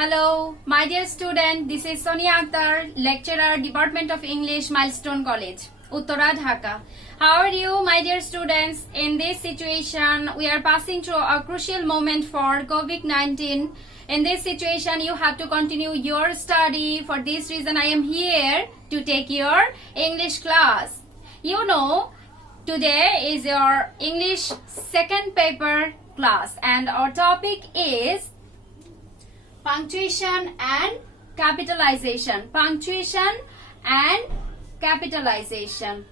Hello, my dear student. This is Sonia Akter, lecturer, Department of English, Milestone College, Uttara, Dhaka. How are you, my dear students? In this situation, we are passing through a crucial moment for COVID-19. In this situation, you have to continue your study. For this reason, I am here to take your English class. You know, today is your English second paper class, and our topic is punctuation and capitalization. Punctuation and capitalization.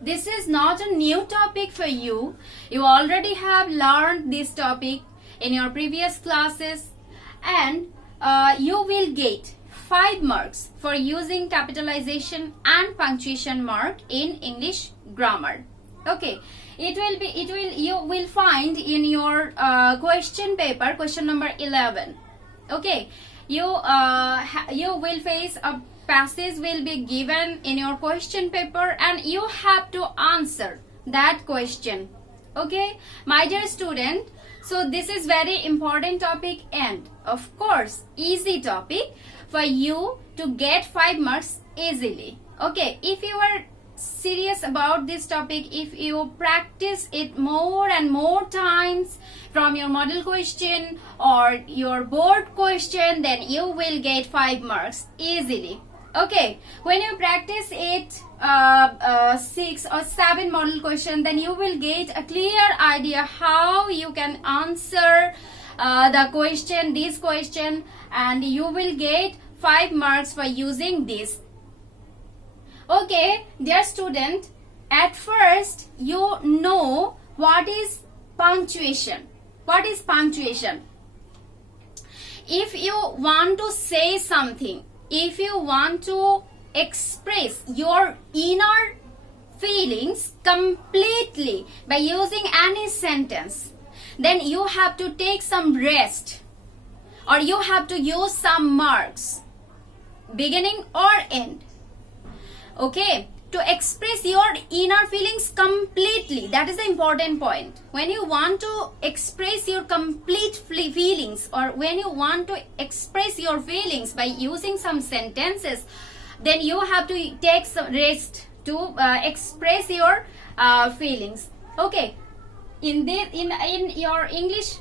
This is not a new topic for you. You already have learned this topic in your previous classes, and you will get 5 marks for using capitalization and punctuation mark in English grammar. Okay, you will find in your question paper, question number 11. Okay, you will face a passage will be given in your question paper, and you have to answer that question. Okay, my dear student, so this is very important topic and of course easy topic for you to get 5 marks easily. Okay, if you are serious about this topic, if you practice it more and more times from your model question or your board question, then you will get 5 marks easily. Okay, when you practice it 6 or 7 model question, then you will get a clear idea how you can answer the question, this question, and you will get 5 marks for using this. Okay, dear student, at first you know what is punctuation. What is punctuation? If you want to say something, if you want to express your inner feelings completely by using any sentence, then you have to take some rest, or you have to use some marks, beginning or end. Okay, to express your inner feelings completely, that is the important point. When you want to express your complete feelings, or when you want to express your feelings by using some sentences, then you have to take some rest to express your feelings. Okay, in your English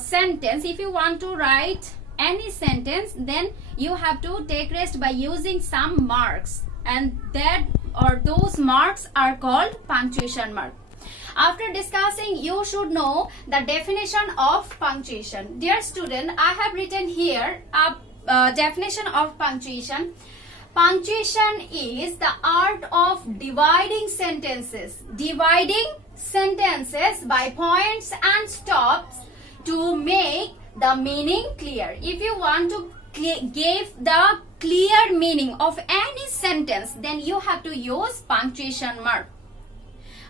sentence, if you want to write any sentence, then you have to take rest by using some marks, and that or those marks are called punctuation mark. After discussing, you should know the definition of punctuation. Dear student, I have written here a definition of punctuation. Punctuation is the art of dividing sentences by points and stops to make the meaning clear. If you want to give the clear meaning of any sentence, then you have to use punctuation mark.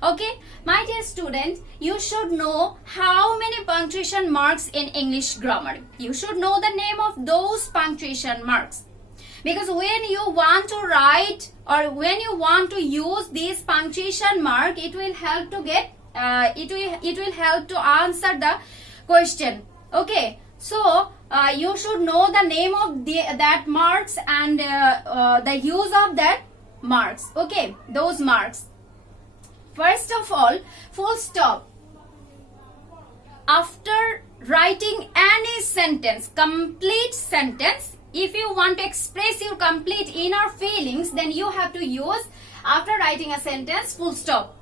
Okay, my dear student, you should know how many punctuation marks in English grammar. You should know the name of those punctuation marks, because when you want to write or when you want to use this punctuation mark, it will help to get it will help to answer the question. Okay, so you should know the name of that marks and the use of that marks. Okay, those marks. First of all, full stop. After writing any sentence, complete sentence, if you want to express your complete inner feelings, then you have to use, after writing a sentence, full stop.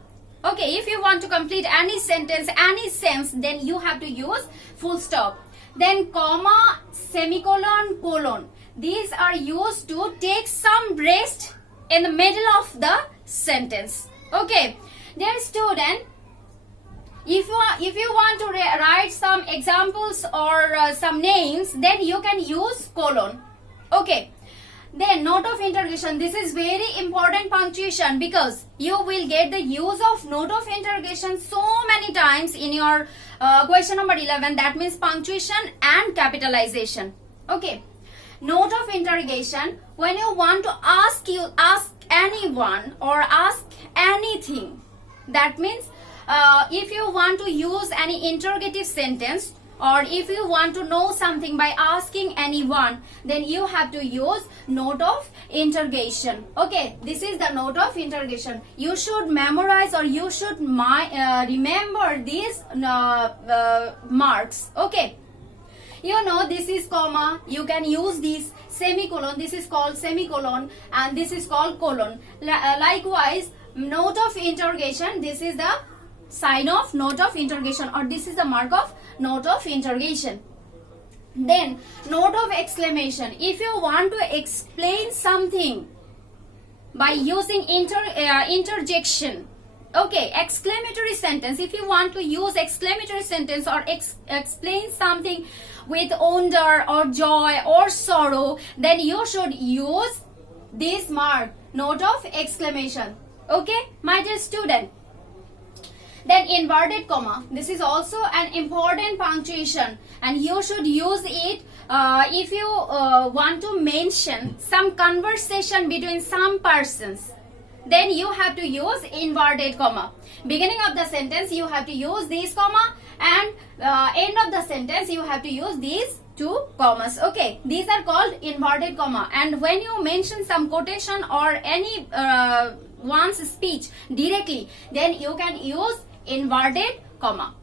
Okay, if you want to complete any sentence, any sense, then you have to use full stop. Then comma, semicolon, colon. These are used to take some rest in the middle of the sentence. Okay, dear student, if you want to write some examples or some names, then you can use colon. Okay, then note of interrogation. This is very important punctuation, because you will get the use of note of interrogation so many times in your question number 11. That means punctuation and capitalization. Okay, note of interrogation. When you want to ask anyone or ask anything, that means if you want to use any interrogative sentence or if you want to know something by asking anyone, then you have to use note of interrogation. Okay, this is the note of interrogation. You should memorize, or you should remember these marks. Okay, you know, this is comma, you can use this semicolon, this is called semicolon, and this is called colon. Likewise, note of interrogation, this is the sign of note of interrogation, or this is the mark of note of interrogation. Then note of exclamation. If you want to explain something by using interjection, okay, exclamatory sentence, if you want to use exclamatory sentence or explain something with wonder or joy or sorrow, then you should use this mark, note of exclamation. Okay, my dear student. Then inverted comma, this is also an important punctuation, and you should use it if you want to mention some conversation between some persons. Then you have to use inverted comma. Beginning of the sentence you have to use this comma, and end of the sentence you have to use these two commas. Okay, these are called inverted comma. And when you mention some quotation or any one's speech directly, then you can use inverted comma.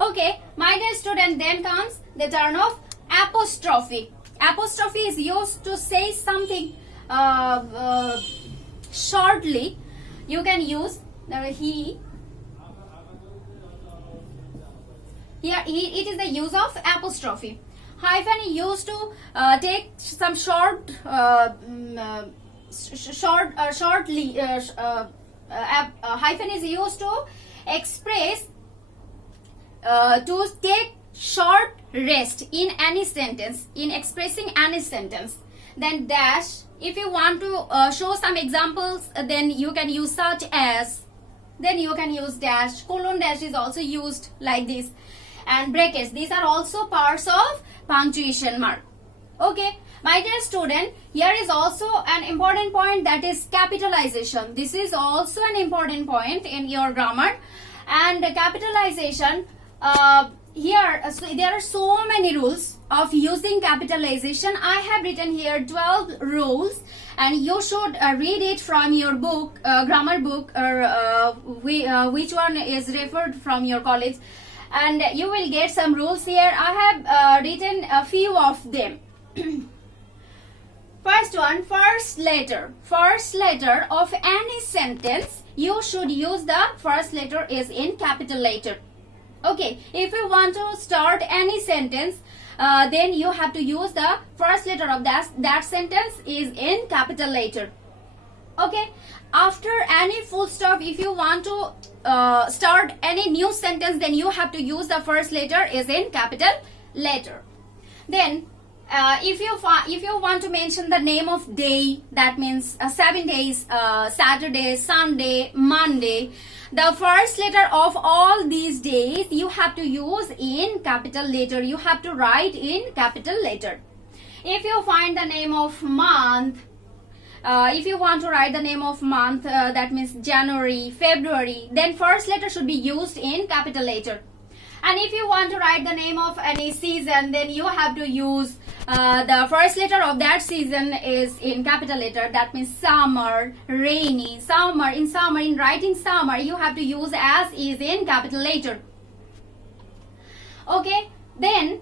Okay, my dear student, then comes the turn of apostrophe. Apostrophe is used to say something shortly. You can use he. Here it is the use of apostrophe. Hyphen used to take some short hyphen is used to express to take short rest in any sentence, in expressing any sentence. Then dash, if you want to show some examples, then you can use such as, then you can use dash. Colon dash is also used like this, and brackets, these are also parts of punctuation mark. Okay, my dear student, here is also an important point, that is capitalization. This is also an important point in your grammar. And capitalization, here there are so many rules of using capitalization. I have written here 12 rules, and you should read it from your book, grammar book, or which one is referred from your college, and you will get some rules here. I have written a few of them. First one, first letter. First letter of any sentence, you should use the first letter is in capital letter. Okay, if you want to start any sentence, then you have to use the first letter of that sentence is in capital letter. Okay, after any full stop, if you want to start any new sentence, then you have to use the first letter is in capital letter. Then if you want to mention the name of day, that means 7 days, Saturday, Sunday, Monday, the first letter of all these days you have to use in capital letter. You have to write in capital letter. If you find the name of month, if you want to write the name of month, that means January, February, then first letter should be used in capital letter. And if you want to write the name of any season, then you have to use the first letter of that season is in capital letter. That means summer, rainy, summer. In writing summer, you have to use as is in capital letter. Okay, then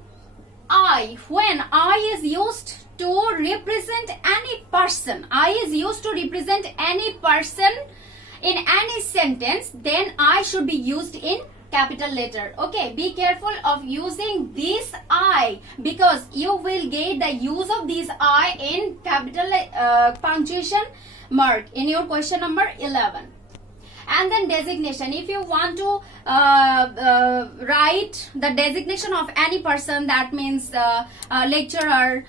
I. When I is used to represent any person, I is used to represent any person in any sentence, then I should be used in capital letter. Okay, be careful of using this I, because you will get the use of this I in capital punctuation mark in your question number 11. And then designation. If you want to write the designation of any person, that means lecturer,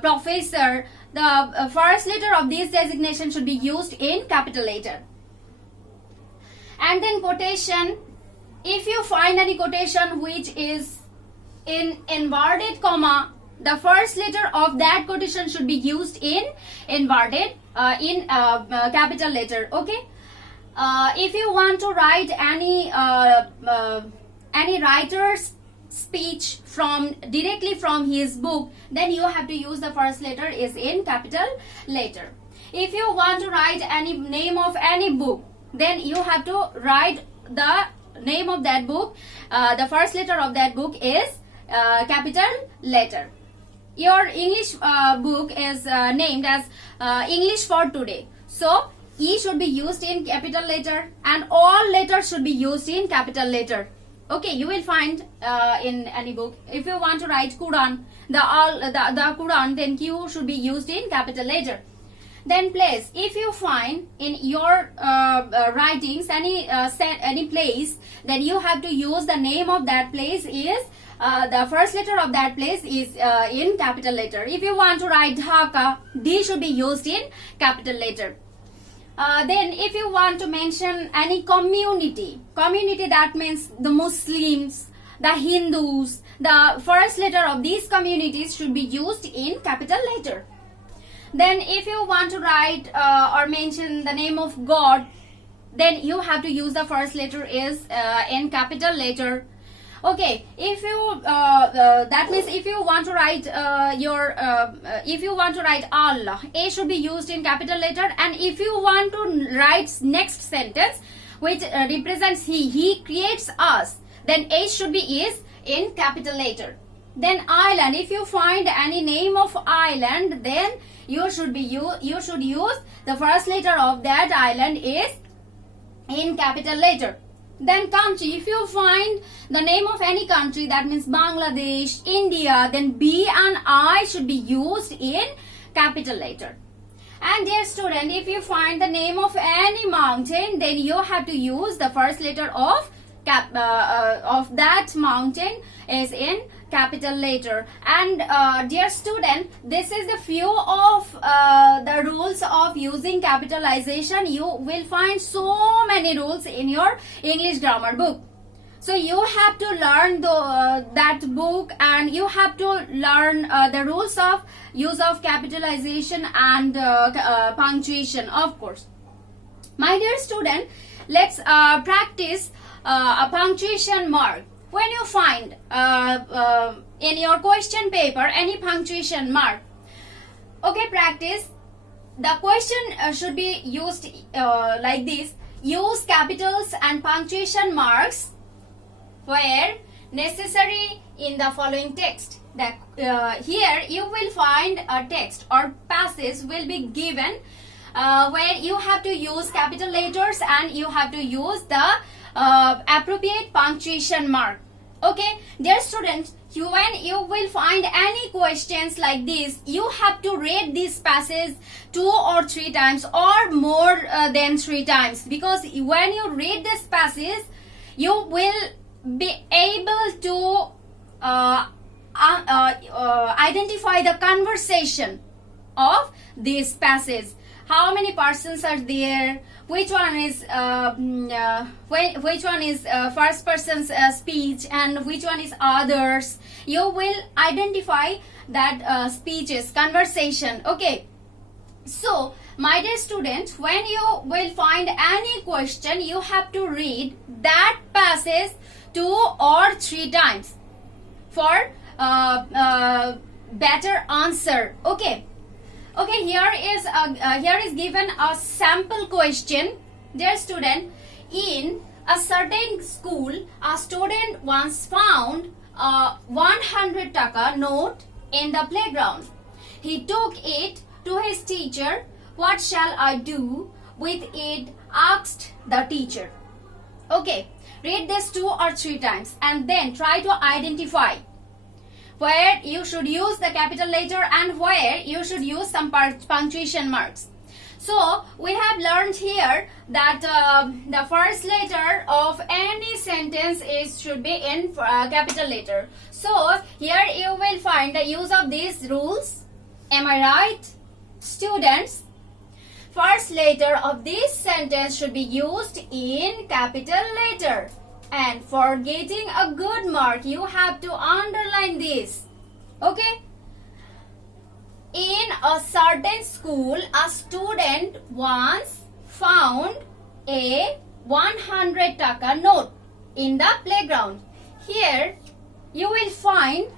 professor, the first letter of this designation should be used in capital letter. And then quotation. If you find any quotation which is in inverted comma, the first letter of that quotation should be used in inverted capital letter. Okay. If you want to write any writer's speech directly from his book, then you have to use the first letter is in capital letter. If you want to write any name of any book, then you have to write the name of that book. The first letter of that book is capital letter. Your English book is named as English for Today. So E should be used in capital letter and all letters should be used in capital letter. Okay, you will find in any book. If you want to write Quran, the Quran, then Q should be used in capital letter. Then place. If you find in your writings any place, then you have to use the name of that place is the first letter of that place is in capital letter. If you want to write Dhaka, D should be used in capital letter. Then if you want to mention any community that means the Muslims, the Hindus, the first letter of these communities should be used in capital letter. Then if you want to write or mention the name of God, then you have to use the first letter is in capital letter. Okay, if you that means if you want to write if you want to write Allah, A should be used in capital letter, and if you want to write next sentence which represents he creates us, then H should be is in capital letter. Then island, if you find any name of island, then you should use the first letter of that island is in capital letter. Then country, if you find the name of any country, that means Bangladesh, India, then B and I should be used in capital letter. And dear student, if you find the name of any mountain, then you have to use the first letter of that mountain is in capital letter. And dear student, this is the few of the rules of using capitalization. You will find so many rules in your English grammar book. So you have to learn that book, and you have to learn the rules of use of capitalization and punctuation, of course. My dear student, let's practice a punctuation mark. When you find in your question paper any punctuation mark, okay, practice. The question should be used like this: use capitals and punctuation marks where necessary in the following text. Here you will find a text or passage will be given where you have to use capital letters and you have to use the appropriate punctuation mark. Okay, dear students, when you will find any questions like this, you have to read this passage 2 or 3 times or more than 3 times, because when you read this passage, you will be able to identify the conversation of this passage. How many persons are there? Which one is first person's speech and which one is others? You will identify that speeches, conversation. Okay. So, my dear student, when you will find any question, you have to read that passage 2 or 3 times for better answer. Okay. Okay, here is given a sample question. Dear student, in a certain school, a student once found a 100 taka note in the playground. He took it to his teacher. What shall I do with it? Asked the teacher. Okay, read this 2 or 3 times and then try to identify where you should use the capital letter and where you should use some punctuation marks. So, we have learned here that the first letter of any sentence should be in capital letter. So, here you will find the use of these rules. Am I right? Students, first letter of this sentence should be used in capital letter. And for getting a good mark, you have to underline this. Okay? In a certain school, a student once found a 100 taka note in the playground. Here, you will find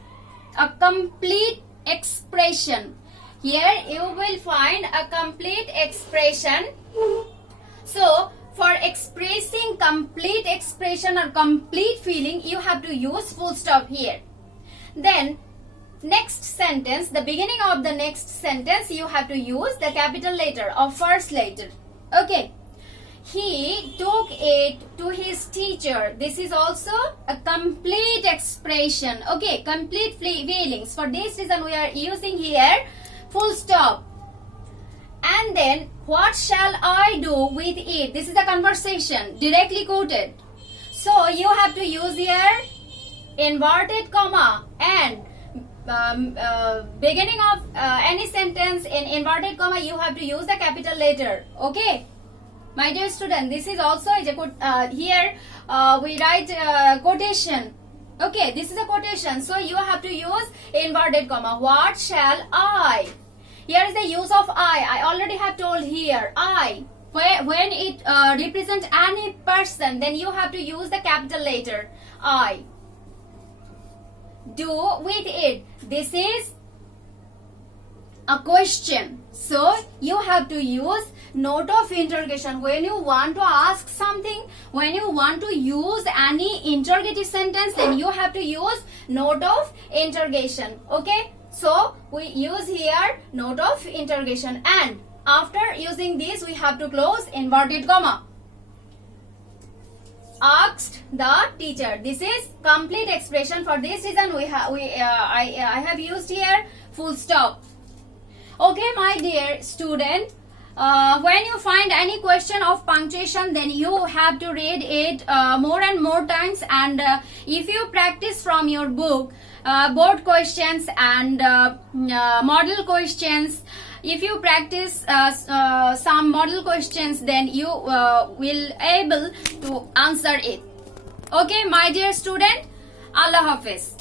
a complete expression. Here you will find a complete expression. So for expressing complete expression or complete feeling, you have to use full stop here. Then next sentence, the beginning of the next sentence, you have to use the capital letter or first letter. Okay. He took it to his teacher. This is also a complete expression. Okay, complete feelings. For this reason, we are using here full stop. And then, what shall I do with it? This is a conversation, directly quoted. So, you have to use here inverted comma and beginning of any sentence in inverted comma, you have to use the capital letter. Okay. My dear student, this is also here we write quotation. Okay, this is a quotation. So you have to use inverted comma. What shall I? Here is the use of I already have told here. I. When it represents any person, then you have to use the capital letter. I. Do with it. This is a question. So you have to use note of interrogation. When you want to ask something, when you want to use any interrogative sentence, then you have to use note of interrogation. Okay, so we use here note of interrogation, and after using this we have to close inverted comma. Asked the teacher. This is complete expression. For this reason I have used here full stop. Okay, my dear student, when you find any question of punctuation, then you have to read it more and more times, and if you practice from your book board questions and model questions, if you practice some model questions, then you will able to answer it. Okay, my dear student, Allah Hafiz.